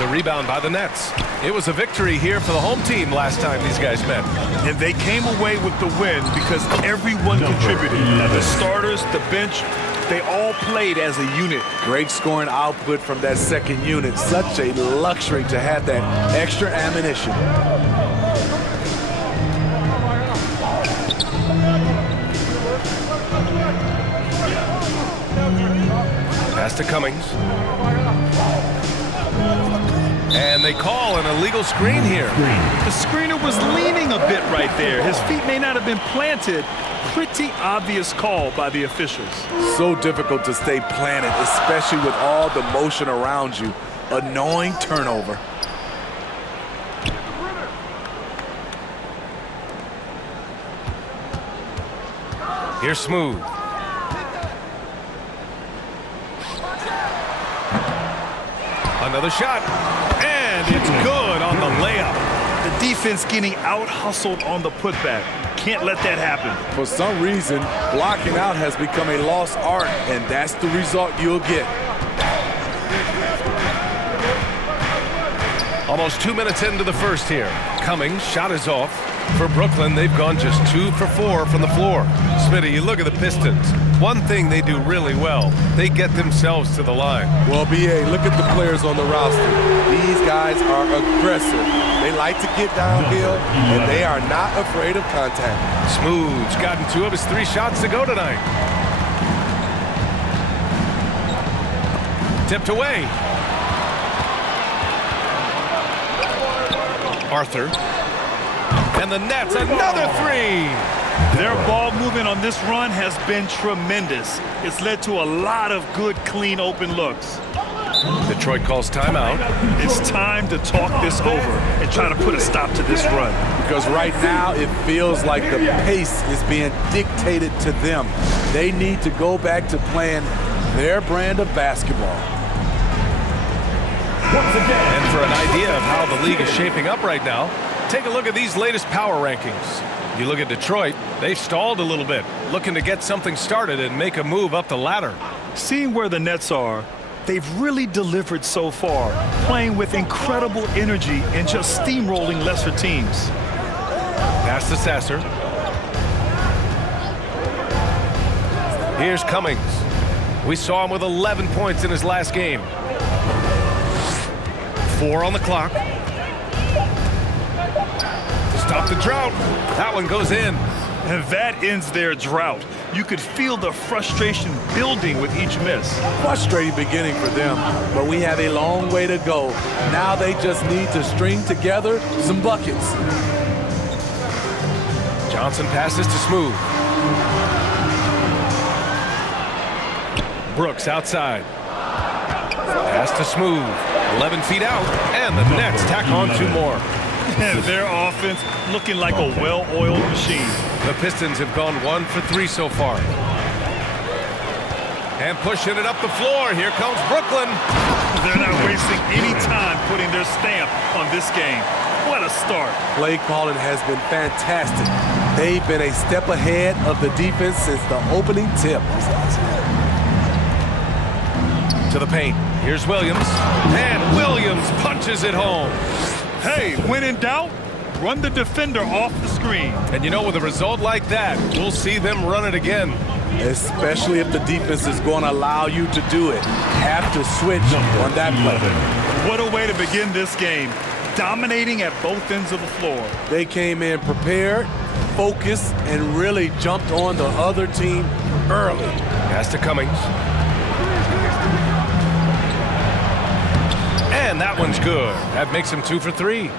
The rebound by the Nets. It was a victory here for the home team last time these guys met. And they came away with the win because everyone contributed. The starters, the bench, they all played as a unit. Great scoring output from that second unit. Such a luxury to have that extra ammunition. Pass to Cummings. And they call an illegal screen here. The screener was leaning a bit right there. His feet may not have been planted. Pretty obvious call by the officials. So difficult to stay planted, especially with all the motion around you. Annoying turnover. Here's Smooth. Another shot. And it's good on the layup. The defense getting out-hustled on the putback. Can't let that happen. For some reason, blocking out has become a lost art, and that's the result you'll get. Almost 2 minutes into the first here. Cummings, shot is off. For Brooklyn, they've gone just 2 for 4 from the floor. Smitty, you look at the Pistons. One thing they do really well, they get themselves to the line. Well, B.A., look at the players on the roster. These guys are aggressive. They like to get downhill, and they are not afraid of contact. Smooth's gotten 2 of his 3 shots to go tonight. Tipped away. Arthur. And the Nets, another 3. Their ball movement on this run has been tremendous. It's led to a lot of good, clean, open looks. Detroit calls timeout. It's time to talk this over and try to put a stop to this run. Because right now it feels like the pace is being dictated to them. They need to go back to playing their brand of basketball. And for an idea of how the league is shaping up right now, take a look at these latest power rankings. You look at Detroit, they've stalled a little bit, looking to get something started and make a move up the ladder. Seeing where the Nets are, they've really delivered so far, playing with incredible energy and just steamrolling lesser teams. Pass to Sasser. Here's Cummings. We saw him with 11 points in his last game. 4 on the clock. Stop the drought. That one goes in. And that ends their drought. You could feel the frustration building with each miss. Frustrating beginning for them, but we have a long way to go. Now they just need to string together some buckets. Johnson passes to Smooth. Brooks outside. Pass to Smooth. 11 feet out, and the Nets tack on 2 more. Their offense looking like a well-oiled machine. The Pistons have gone 1 for 3 so far. And pushing it up the floor. Here comes Brooklyn. They're not wasting any time putting their stamp on this game. What a start. Play calling has been fantastic. They've been a step ahead of the defense since the opening tip. To the paint. Here's Williams. And Williams punches it home. Hey, when in doubt, run the defender off the screen. And you know, with a result like that, we'll see them run it again. Especially if the defense is going to allow you to do it. Have to switch on that play. What a way to begin this game. Dominating at both ends of the floor. They came in prepared, focused, and really jumped on the other team early. Pass to Cummings. And that one's good. That makes him 2 for 3.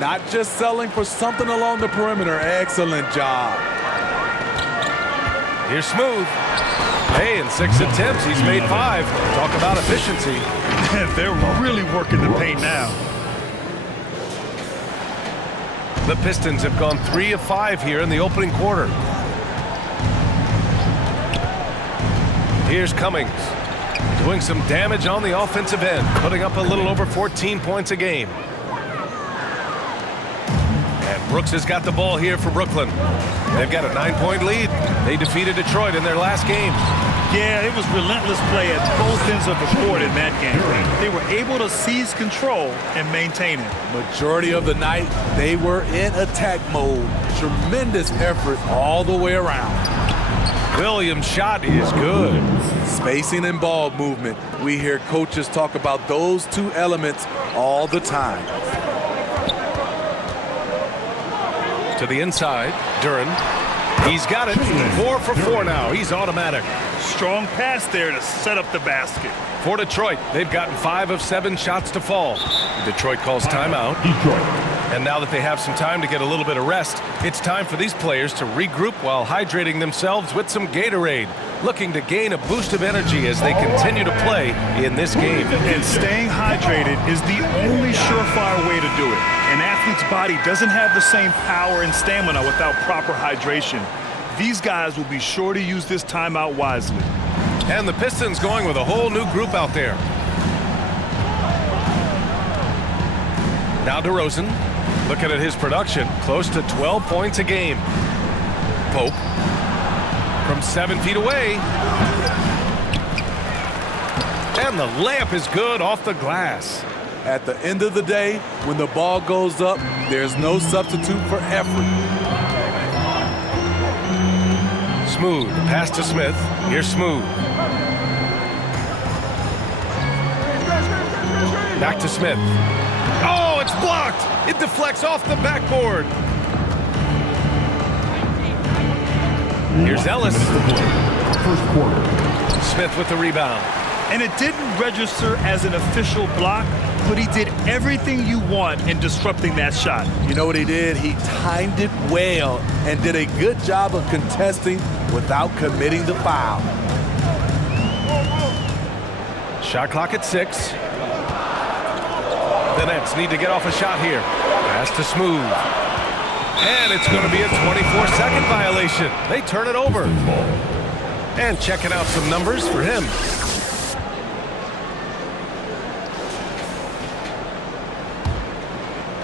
Not just selling for something along the perimeter. Excellent job. Here's Smooth. Hey, in 6 attempts, he's made 5. Talk about efficiency. They're really working the paint now. The Pistons have gone 3 of 5 here in the opening quarter. Here's Cummings. Doing some damage on the offensive end, putting up a little over 14 points a game. And Brooks has got the ball here for Brooklyn. They've got a 9-point lead. They defeated Detroit in their last game. Yeah, it was relentless play at both ends of the court in that game. They were able to seize control and maintain it. Majority of the night, they were in attack mode. Tremendous effort all the way around. Williams' shot is good. Spacing and ball movement. We hear coaches talk about those two elements all the time. To the inside, Duren. He's got it. 4 for 4 now. He's automatic. Strong pass there to set up the basket. For Detroit, they've gotten 5 of 7 shots to fall. Detroit calls timeout. And now that they have some time to get a little bit of rest, it's time for these players to regroup while hydrating themselves with some Gatorade, looking to gain a boost of energy as they continue to play in this game. And staying hydrated is the only surefire way to do it. An athlete's body doesn't have the same power and stamina without proper hydration. These guys will be sure to use this timeout wisely. And the Pistons going with a whole new group out there. Now DeRozan, looking at his production, close to 12 points a game. Pope from 7 feet away. And the layup is good off the glass. At the end of the day, when the ball goes up, there's no substitute for effort. Smooth, pass to Smith. Here's Smooth. Back to Smith. Oh, it's blocked. It deflects off the backboard. Here's Ellis. First quarter. Smith with the rebound. And it didn't register as an official block, but he did everything you want in disrupting that shot. You know what he did? He timed it well and did a good job of contesting without committing the foul. Shot clock at 6. The Nets need to get off a shot here. Pass to Smooth. And it's going to be a 24-second violation. They turn it over. And checking out some numbers for him.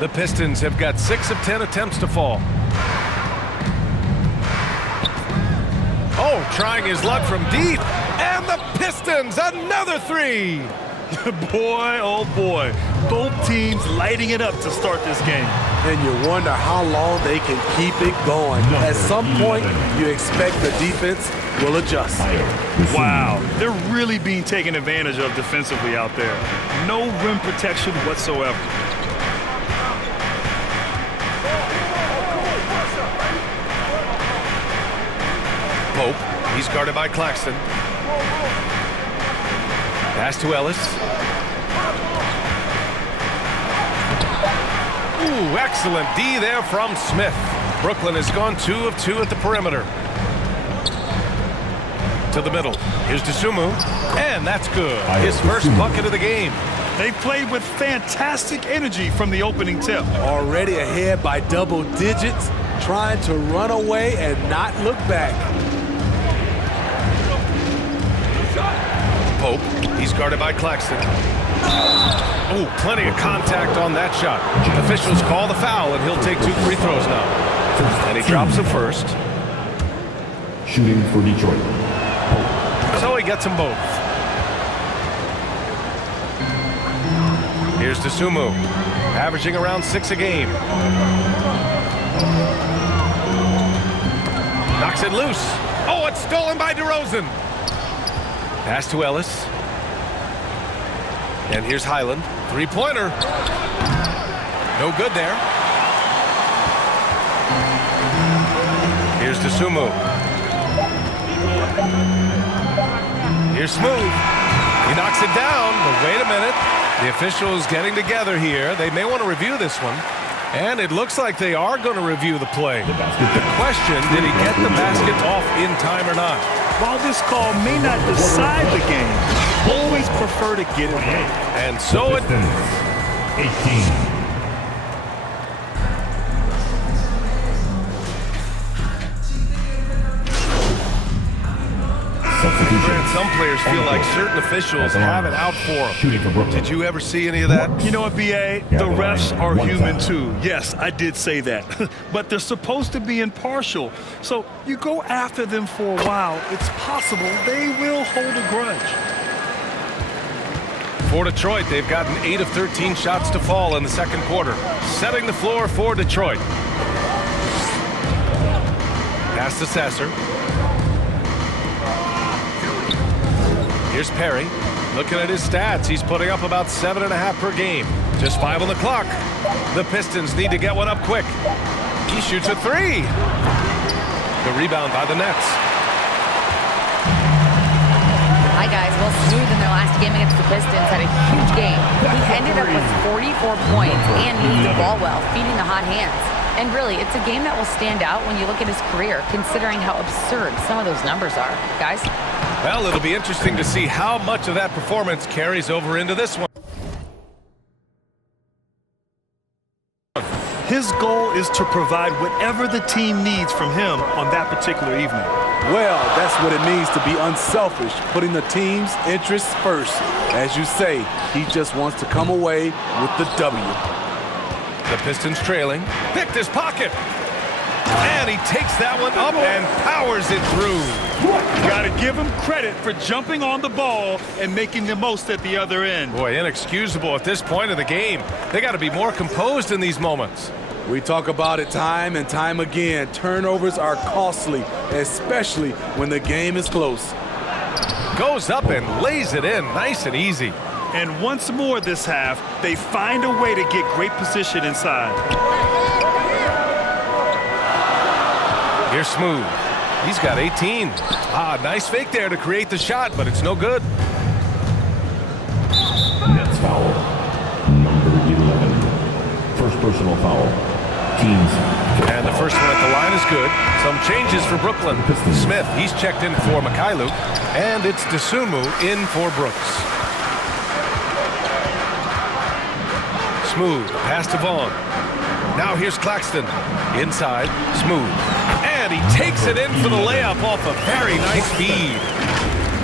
The Pistons have got 6 of 10 attempts to fall. Oh, trying his luck from deep. And the Pistons, another 3. Boy, oh boy. Both teams lighting it up to start this game. And you wonder how long they can keep it going. At some point, you expect the defense will adjust. Wow, they're really being taken advantage of defensively out there. No rim protection whatsoever. Pope, he's guarded by Claxton. Pass to Ellis. Ooh, excellent D there from Smith. Brooklyn has gone 2 of 2 at the perimeter. To the middle. Here's DeSumo. And that's good. His first bucket of the game. They played with fantastic energy from the opening tip. Already ahead by double digits, trying to run away and not look back. Pope, he's guarded by Claxton. Oh, plenty of contact on that shot. Officials call the foul, and he'll take 2 free throws now. And he drops the first. Shooting for Detroit. So he gets them both. Here's DeSumo, averaging around 6 a game. Knocks it loose. Oh, it's stolen by DeRozan. Pass to Ellis. And here's Highland. 3-pointer. No good there. Here's DeSumo. Here's Smooth. He knocks it down, but wait a minute. The officials getting together here. They may want to review this one. And it looks like they are going to review the play. The question, did he get the basket off in time or not? While this call may not decide the game, always prefer to get it right. And so it... 18. Some players feel like certain officials have it out for him. Shooting for Brooklyn. Did you ever see any of that? You know what, B.A.? The refs are human too. Yes, I did say that. But they're supposed to be impartial. So you go after them for a while, it's possible they will hold a grudge. For Detroit, they've gotten 8 of 13 shots to fall in the second quarter. Setting the floor for Detroit. Pass to Sasser. Here's Perry. Looking at his stats, he's putting up about 7.5 per game. Just 5 on the clock. The Pistons need to get one up quick. He shoots a 3. The rebound by the Nets. Hi, guys. Well, Smooth in their last game against the Pistons had a huge game. He ended up with 44 points and moved the ball well, feeding the hot hands. And really, it's a game that will stand out when you look at his career, considering how absurd some of those numbers are. Guys? Well, it'll be interesting to see how much of that performance carries over into this one. His goal is to provide whatever the team needs from him on that particular evening. Well, that's what it means to be unselfish, putting the team's interests first. As you say, he just wants to come away with the W. The Pistons trailing. Picked his pocket. And he takes that one up and powers it through. Got to give him credit for jumping on the ball and making the most at the other end. Boy, inexcusable at this point of the game. They got to be more composed in these moments. We talk about it time and time again. Turnovers are costly, especially when the game is close. Goes up and lays it in nice and easy. And once more this half, they find a way to get great position inside. Here's Smooth. He's got 18. Nice fake there to create the shot, but it's no good. Nets foul. Number 11. First personal foul. Teams. And the first one at the line is good. Some changes for Brooklyn. Smith, he's checked in for Mikhailu. And it's Dosunmu in for Brooks. Smooth, pass to Vaughn. Now here's Claxton. Inside, Smooth. And he takes it in for the layup off a very nice feed.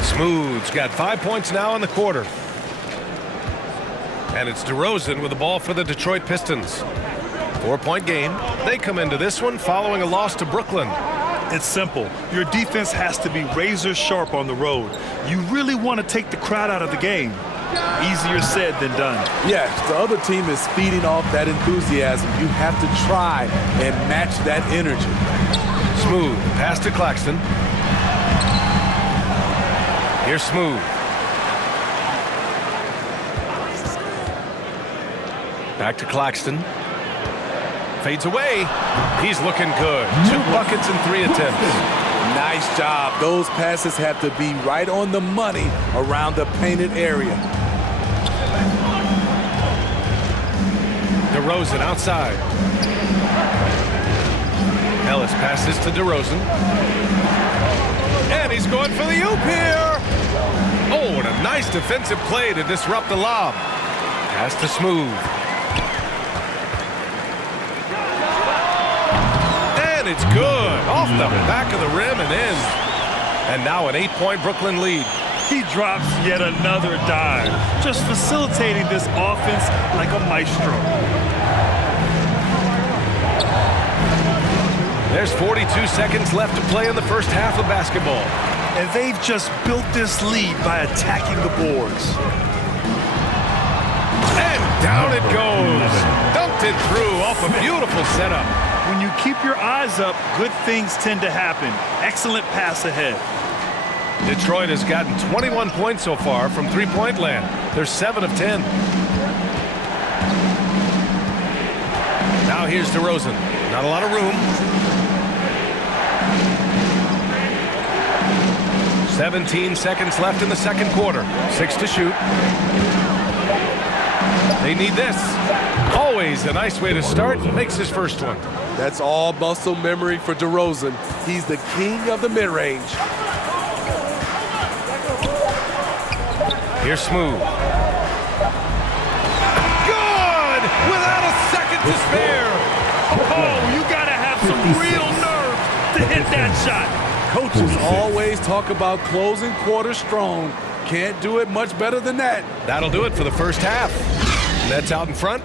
Smooth's got 5 points now in the quarter. And it's DeRozan with the ball for the Detroit Pistons. 4-point game. They come into this one following a loss to Brooklyn. It's simple. Your defense has to be razor sharp on the road. You really want to take the crowd out of the game. Easier said than done. Yes, the other team is feeding off that enthusiasm. You have to try and match that energy. Smooth, pass to Claxton. Here's Smooth. Back to Claxton. Fades away. He's looking good. 2 buckets and 3 attempts. Nice job. Those passes have to be right on the money around the painted area. DeRozan outside. Ellis passes to DeRozan. And he's going for the oop here. Oh, and a nice defensive play to disrupt the lob. Pass to Smooth. And it's good. Off the back of the rim and in. And now an 8-point Brooklyn lead. He drops yet another dime, just facilitating this offense like a maestro. There's 42 seconds left to play in the first half of basketball. And they've just built this lead by attacking the boards. And down it goes. Dunked it through off a beautiful setup. When you keep your eyes up, good things tend to happen. Excellent pass ahead. Detroit has gotten 21 points so far from three-point land. They're 7 of 10. Now here's DeRozan. Not a lot of room. 17 seconds left in the second quarter. 6 to shoot. They need this. Always a nice way to start. Makes his first one. That's all muscle memory for DeRozan. He's the king of the mid-range. Here's Smooth. Good! Without a second to spare. Oh, you gotta have some real nerve to hit that shot. Coaches always talk about closing quarters strong. Can't do it much better than that. That'll do it for the first half. Nets out in front,